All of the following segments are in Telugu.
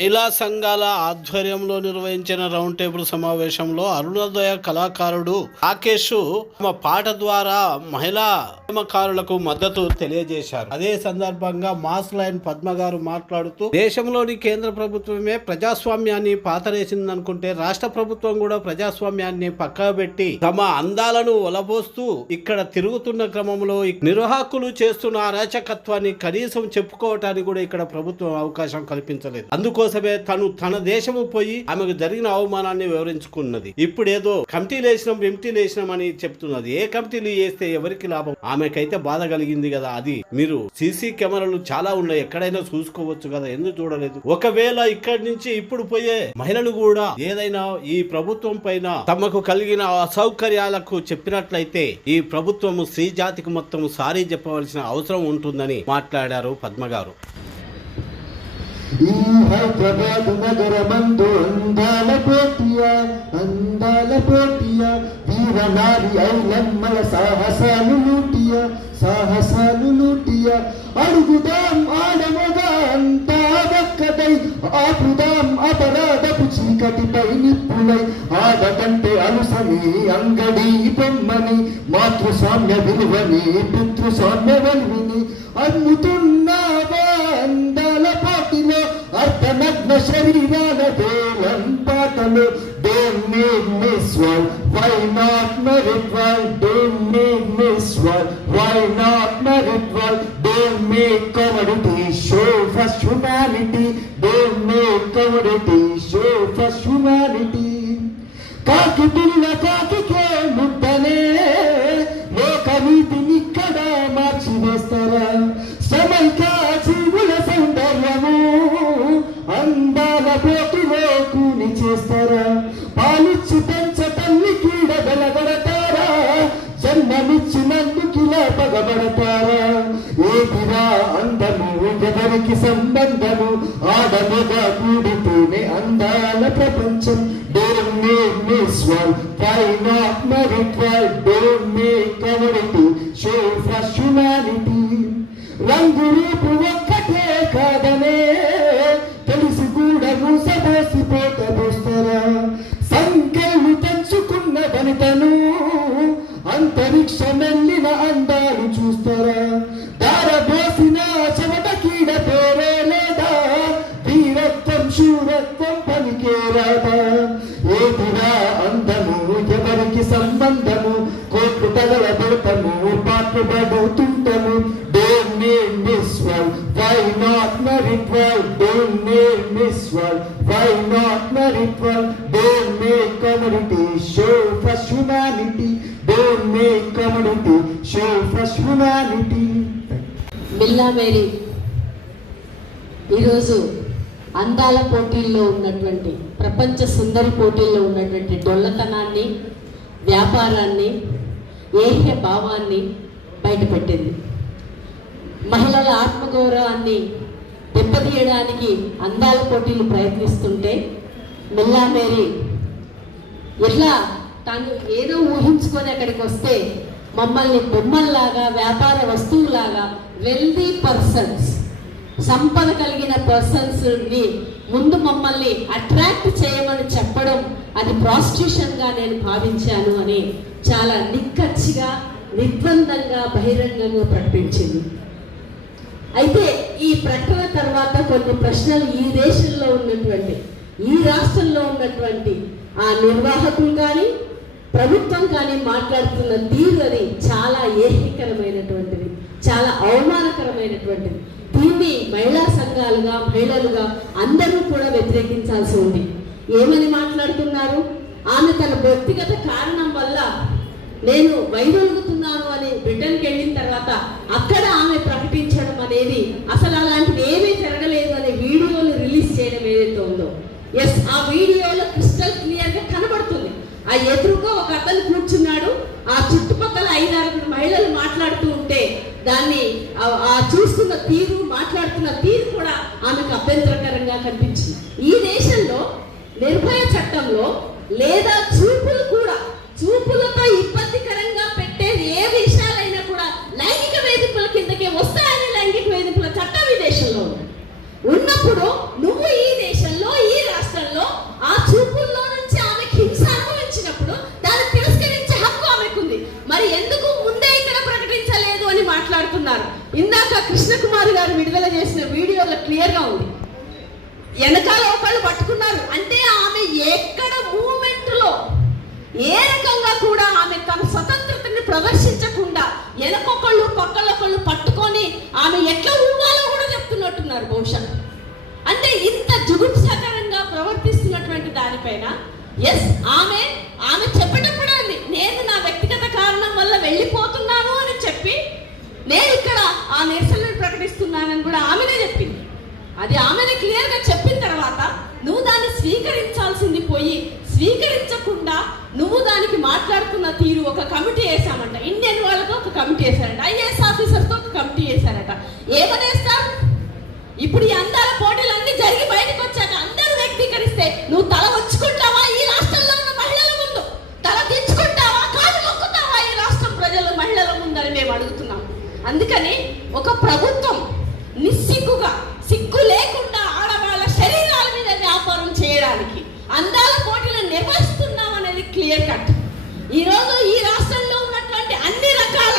మహిళా సంఘాల ఆధ్వర్యంలో నిర్వహించిన రౌండ్ టేబుల్ సమావేశంలో అరుణోదయ కళాకారుడు రాకేష్ తమ పాట ద్వారా మహిళా ఉద్యమకారులకు మద్దతు తెలియజేశారు. అదే సందర్భంగా మాస్ లైన్ పద్మ గారు మాట్లాడుతూ, దేశంలోని కేంద్ర ప్రభుత్వమే ప్రజాస్వామ్యాన్ని పాతరేసిందనుకుంటే రాష్ట్ర ప్రభుత్వం కూడా ప్రజాస్వామ్యాన్ని పక్కబెట్టి తమ అందాలను ఒలబోస్తూ ఇక్కడ తిరుగుతున్న క్రమంలో నిర్వాహకులు చేస్తున్న అరాచకత్వాన్ని కనీసం చెప్పుకోవటానికి కూడా ఇక్కడ ప్రభుత్వం అవకాశం కల్పించలేదు. అందుకోసమే తన దేశము పోయి ఆమెకు జరిగిన అవమానాన్ని వివరించుకున్నది. ఇప్పుడేదో కమిటీలు వేసినాం అని చెప్తున్నది. ఏ కమిటీలు వేస్తే ఎవరికి లాభం? ఆమెకైతే బాధ కలిగింది కదా. అది మీరు సీసీ కెమెరాలు చాలా ఉన్నాయి, ఎక్కడైనా చూసుకోవచ్చు కదా, ఎందుకు చూడలేదు? ఒకవేళ ఇక్కడి నుంచి ఇప్పుడు పోయే మహిళలు కూడా ఏదైనా ఈ ప్రభుత్వం పైన తమకు కలిగిన అసౌకర్యాలకు చెప్పినట్లయితే ఈ ప్రభుత్వం స్త్రీ జాతికి మొత్తం సారీ చెప్పవలసిన అవసరం ఉంటుందని మాట్లాడారు పద్మ గారు. ఈ హైదరాబాద్ నగరమందు అందాల పోటీయ వీరనారి ఐలమ్మల సాహసాలు లూటియ అడుగుదాం ఆడమగా అంతా ఒక్కదై ఆపుదాం అపరాధపు చీకటిపై నిప్పులై ఆడకంటే అలుసని అంగడి బొమ్మని మాతృస్వామ్య విలువని పితృస్వామ్య వెలువని అమ్ముతున్నావా అందాల పాటిలో అర్ధనగ్న శరీరాల వేలం పాటలు. Don't make me swell, why not merit well? Don't make me swell, why not merit well? Don't make commodity show first humanity. Don't make commodity show first humanity. కాకి పిల్ల కాకికే ముద్దనే లోక నీతినిక్కడ మార్చివేస్తారా? సమైకా జీవుల సౌందర్యము అందాల పోటీలో కూని చేస్తారా? పాలిచ్చి పెంచ తల్లి కీడ వెలగడతారా? జన్మనిచ్చినందుకిలా పగబడతారా? ఏదిరా అందము ఎవరికి సంబంధము? ఆడమగా కూడితేనే అందాల ప్రపంచం. Don't make me swell, why not merit well? Don't make commodity show first humanity. రంగు రూపు ఒక్కటే కాదనే తెలిసి కూడా మూసబోసి పోతబోస్తారా? సంఖ్యలు తెచ్చుకున్న వనితను అంతరిక్షమెల్లిన అందాలు చూస్తారా? దారబోసిన చెమట కీడ పేరే లేదా? వీరత్వం శూరత్వం పనికే రాదా? ఏదిరా అందము ఎవరికి సంబంధము? కోట్లు తగలబెడతాము పాటుపడుతుంటాము. Don't make me swell, why not merit well? Don't make me swell, why not merit well? Don't make commodity show first humanity. Don't make commodity show first humanity. మిల్లా Mary ఈరోజు అందాల పోటీల్లో ఉన్నటువంటి ప్రపంచ సుందరి పోటీల్లో ఉన్నటువంటి డొల్లతనాన్ని, వ్యాపారాన్ని, ఏహ్య భావాన్ని బయటపెట్టింది. మహిళల ఆత్మగౌరవాన్ని దెబ్బతీయడానికి అందాల పోటీలు ప్రయత్నిస్తుంటే మిల్లా మేరీ ఎట్లా తను ఏదో ఊహించుకొని అక్కడికి వస్తే మమ్మల్ని బొమ్మల్లాగా, వ్యాపార వస్తువులాగా, వెల్దీ పర్సన్స్, సంపద కలిగిన పర్సన్స్ని ముందు మమ్మల్ని అట్రాక్ట్ చేయమని చెప్పడం అది ప్రాస్టిట్యూషన్గా నేను భావించాను అని చాలా నిక్కచ్చిగా, నిర్బంధంగా, బహిరంగంగా ప్రకటించింది. అయితే ఈ ప్రకటన తర్వాత కొన్ని ప్రశ్నలు ఈ దేశంలో ఉన్నటువంటి, ఈ రాష్ట్రంలో ఉన్నటువంటి ఆ నిర్వాహకులు కానీ ప్రభుత్వం కానీ మాట్లాడుతున్న తీరు అది చాలా ఏహ్యకరమైనటువంటిది, చాలా అవమానకరమైనటువంటిది. దీన్ని మహిళా సంఘాలుగా, మహిళలుగా అందరూ కూడా వ్యతిరేకించాల్సి ఉంది. ఏమని మాట్లాడుతున్నారు? ఆమె తన వ్యక్తిగత కారణం వల్ల నేను వైదొలుగుతున్నాను అని బ్రిటన్కి వెళ్ళిన తర్వాత అక్కడ ఆమె ప్రకటించడం అనేది అసలు అలాంటిది ఏమీ జరగలేదు అనే వీడియోలు రిలీజ్ చేయడం ఏదైతే ఉందో, ఎస్, ఆ వీడియోలో క్రిస్టల్ క్లియర్గా కనబడుతుంది. ఆ ఎదురుగా ఒక అతను కూర్చున్నాడు, ఆ చుట్టుపక్కల 5-6 మహిళలు మాట్లాడుతూ ఉంటే దాన్ని ఆ చూస్తున్న తీరు, మాట్లాడుతున్న తీరు కూడా ఆమెకు అభ్యంతరకరంగా కనిపించింది. ఈ దేశంలో నిర్భయ చట్టంలో లేదా చూపులపై ఇబ్బందికరంగా పెట్టేది ఏది విడుదల చేసిన వీడియోలో క్లియర్గా ఉంది. వెనకాల ఒకళ్ళు పట్టుకున్నారు అంటే ఆమె ఎక్కడ మూమెంట్లో ఏ రకంగా కూడా ఆమె తన స్వతంత్రతని ప్రదర్శించకుండా వెనకొకళ్ళు పక్కలొకళ్ళు పట్టుకొని ఆమె ఎట్లా ఊగాలో కూడా చెప్తున్నట్టున్నారు బహుశా. అంటే ఇంత జుగుప్సాకరంగా ప్రవర్తిస్తున్నటువంటి దానిపైన ఆమె చెప్పేటప్పుడు అంది, నేను నా వ్యక్తిగత కారణం వల్ల వెళ్ళిపోతున్నాను అని చెప్పి నేను ఇక్కడ ఆ నిరసనను ప్రకటిస్తున్నానని కూడా ఆమెనే చెప్పింది. అది ఆమెనే క్లియర్గా చెప్పిన తర్వాత నువ్వు దాన్ని స్వీకరించాల్సింది పోయి స్వీకరించకుండా నువ్వు దానికి మాట్లాడుతున్న తీరు. ఒక కమిటీ వేసామంట, ఇండియన్ వాళ్ళతో ఒక కమిటీ వేశారంట, ఐఏఎస్ ఆఫీసర్తో ఒక కమిటీ వేశారట. ఏమనేస్తారు ఇప్పుడు ఈ అందాల పోటీలు అన్ని జరిగి బయటకు వచ్చాక అందరూ వ్యక్తీకరిస్తే నువ్వు తల వచ్చుకుంటావా ఈ రాష్ట్రంలో ఉన్న మహిళల ముందు? తల దించుకుంటావా? కాదు మొక్కుతావా ఈ రాష్ట్రం ప్రజలు మహిళల ముందు అని మేము అడుగుతున్నాం. అందుకని ఒక ప్రభుత్వం నిస్సిగ్గుగా, సిగ్గు లేకుండా ఆడవాళ్ళ శరీరాల మీద వ్యాపారం చేయడానికి అందాల పోటీలను నిర్వహిస్తున్నాం అనేది క్లియర్ కట్. ఈరోజు ఈ రాష్ట్రంలో ఉన్నటువంటి అన్ని రకాల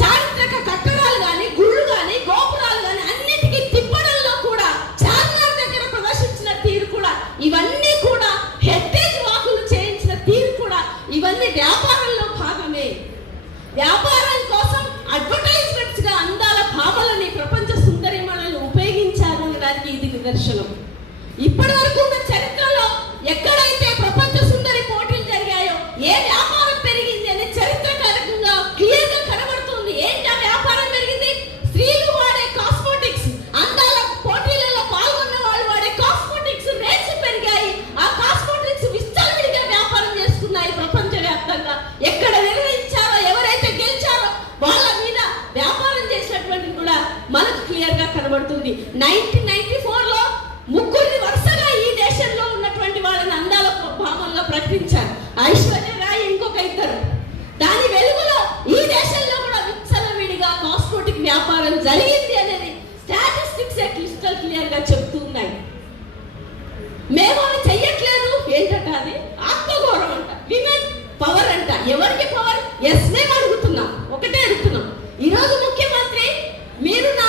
చారిత్రక కట్టడాలు కానీ, గుళ్ళు కానీ, గోపురాలు కానీ అన్నిటికీ తిప్పడంలో కూడా చార్మినార్ దగ్గర ప్రదర్శించిన తీరు కూడా, ఇవన్నీ కూడా హెరిటేజ్ వాకులు చేయించిన తీరు కూడా, ఇవన్నీ వ్యాపారంలో భాగమే. వ్యాపారం కోసం అడ్వర్టైజ్మెంట్స్ గా అందాల భావాలని ప్రపంచ సుందరిమణులు ఉపయోగించారు అనడానికి ఇది నిదర్శనం. ఇప్పటి వరకు ఉన్న చరిత్రలో ఎక్కడైతే ప్రపంచ సుందరి పోటీలు జరిగాయో ఏ వ్యాపారం పెరిగింది అని చరిత్రకారకంగా క్లియర్ గా కనబడుతుంది. ఏంటి ఆ వ్యాపారం పెరిగింది? స్త్రీలు వాడే కాస్మోటిక్స్, అందాల పోటీలలో పాల్గొన్న వాళ్ళు వాడే కాస్మోటిక్స్ రేట్స్ పెరిగాయి. ఆ కాస్మోటిక్స్ విస్తృతంగా వ్యాపారం చేస్తున్నాయి ప్రపంచవ్యాప్తంగా. ఎక్కడ నిర్వహించారో, ఎవరైతే గెలిచారో వాళ్ళ మీద వ్యాపారం చేసినటువంటి కూడా మనకు క్లియర్ గా కనబడుతుంది. 1994లో ముగ్గురిని వరుసగా ఈ దేశంలో ఉన్నటువంటి వాళ్ళని అందాల భాగంగా ప్రకటించారు. ఐశ్వర్య రాయ్, ఇంకొక ఇద్దరు. దాని వెలుగులో ఈ దేశంలో కూడా విచ్చలవిడిగా కాస్మోటిక్ వ్యాపారం జరిగింది అనేది స్టాటిస్టిక్స్ క్లిస్టల్ క్లియర్ గా చెప్తూ ఉన్నాయి. మేము అవి చెయ్యట్లేదు. ఏంటంట అది? ఆత్మగౌరవం అంట, విమెన్ పవర్ అంట. ఎవరికి పవర్? ఎస్, మేము అడుగుతున్నాం, ఒకటే అడుగుతున్నాం. ఈరోజు ముఖ్యమంత్రి, మీరు నా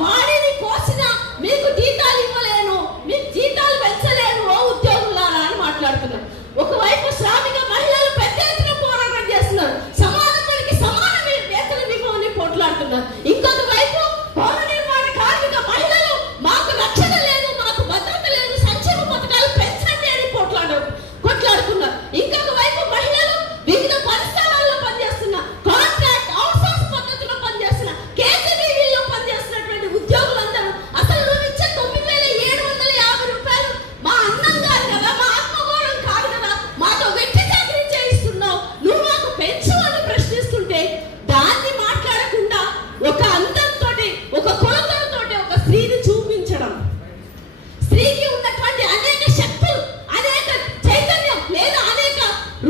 బాడీని కోసినా మీకు జీతాలు ఇవ్వలేను, మీకు జీతాలు పెంచలేను ఓ ఉద్యోగులారా అని మాట్లాడుతున్నారు. ఒకవైపు శ్రామిక మహిళలు పెద్ద ఎత్తున పోరాటం చేస్తున్నారు, సమాన పనికి సమాన వేతనం ఇవ్వమని పోట్లాడుతున్నారు. ఇంకొక వైపు పౌర నిర్మాణ కార్మిక మహిళలు మాకు రక్షణ లేదు, మాకు భద్రత లేదు, సంక్షేమ పథకాలు పెంచండి అని కొట్లాడుతున్నారు. ఇంకొక వైపు మహిళలు వివిధ పరిశ్రమల్లో పనిచేస్తున్న, కాంట్రాక్ట్ అవుట్సోర్స్ పద్ధతిలో పనిచేస్తున్న, కేజీబీవీలో పనిచేస్తున్నటువంటి ఉద్యోగులందరూ అసలు నువ్వు ఇచ్చే 9,750 రూపాయలు మా అన్నం కాదు కదా, మా ఆత్మగౌరవం కాదు కదా, మాతో వెట్టి చాకరీ చేయిస్తున్నావు, నువ్వు మాకు పెంచు అని ప్రశ్నిస్తుంటే దాన్ని మాట్లాడకుండా ఒక అందంతో, ఒక కొలతలతో ఒక స్త్రీని చూపించడం, స్త్రీకి ఉన్నటువంటి అనేక శక్తులు, అనేక చైతన్యం లేదా అనేక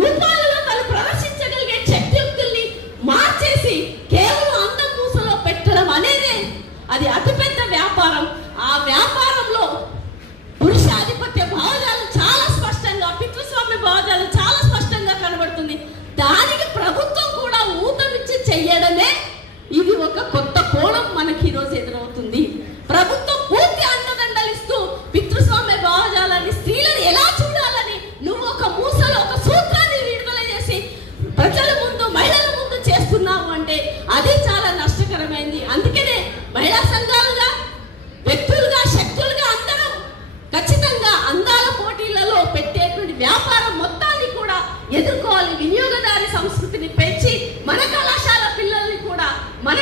రూపాలలో తను ప్రదర్శించగలిగే శక్తియుక్తుల్ని మార్చేసి కేవలం అందం పూసలో పెట్టడం అనేది అది అతిపెద్ద వ్యాపారం. ఆ వ్యాపారంలో పురుషాధిపత్య భావజాలం చాలా స్పష్టంగా, పితృస్వామ్య భావజాలం చాలా స్పష్టంగా కనబడుతుంది. దానికి ప్రభుత్వం కూడా ఊతమిచ్చి చెయ్యడమే ఇది ఒక కొత్త కోణం మనకి ఈరోజు ఎదురవుతుంది. ప్రభుత్వం పూర్తి అండదండలిస్తూ పితృస్వామ్య భావజాలాన్ని, స్త్రీలను ఎలా చూడాలని నువ్వు ఒక మూసలో ఒక సూత్రాన్ని విడుదల చేసి ప్రజల ముందు, మహిళల ముందు చేస్తున్నావు అంటే అది చాలా నష్టకరమైంది. అందుకనే మహిళా సంఘాలుగా, వ్యక్తులుగా, శక్తులుగా అందరం ఖచ్చితంగా అందాల పోటీలలో పెట్టేటువంటి వ్యాపారం మొత్తాన్ని కూడా ఎదుర్కోవాలి. వినియోగదారి సంస్కృతిని పెంచి మన కళాశాల పిల్లల్ని కూడా, మన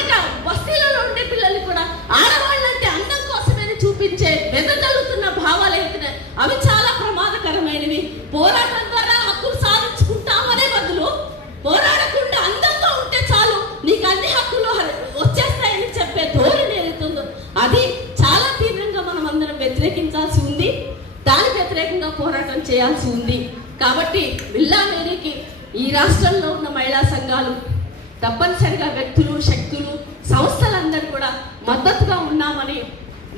బస్తీలలో ఉండే పిల్లల్ని కూడా ఆడవాళ్ళంటే అందం కోసమే చూపించే వెదజల్లుతున్న భావాలు ఏంటంటే అవి చాలా ప్రమాదకరమైనవి. పోరాటం ద్వారా హక్కులు సాధించుకుంటామనే బదులు పోరాడకుండా అందంగా ఉంటే చాలు, నీకు అన్ని హక్కులు వచ్చేస్తాయని చెప్పే ధోరణి ఏదైతుందో అది చాలా తీవ్రంగా మనం అందరం వ్యతిరేకించాల్సి ఉంది. దానికి వ్యతిరేకంగా పోరాటం చేయాల్సి ఉంది. కాబట్టి బిల్లా మేరీకి ఈ రాష్ట్రంలో ఉన్న మహిళా సంఘాలు తప్పనిసరిగా, వ్యక్తులు, శక్తులు, సంస్థలందరూ కూడా మద్దతుగా ఉన్నామని,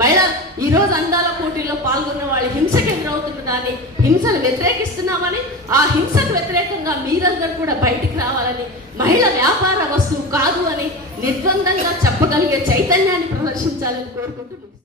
మహిళ ఈరోజు అందాల పోటీల్లో పాల్గొన్న వాళ్ళు హింసకు ఎదురవుతున్న దాన్ని, హింసను వ్యతిరేకిస్తున్నామని, ఆ హింసకు వ్యతిరేకంగా మీరందరూ కూడా బయటికి రావాలని, మహిళ వ్యాపార వస్తువు కాదు అని నిర్ద్వందంగా చెప్పగలిగే చైతన్యాన్ని ప్రదర్శించాలని కోరుకుంటూ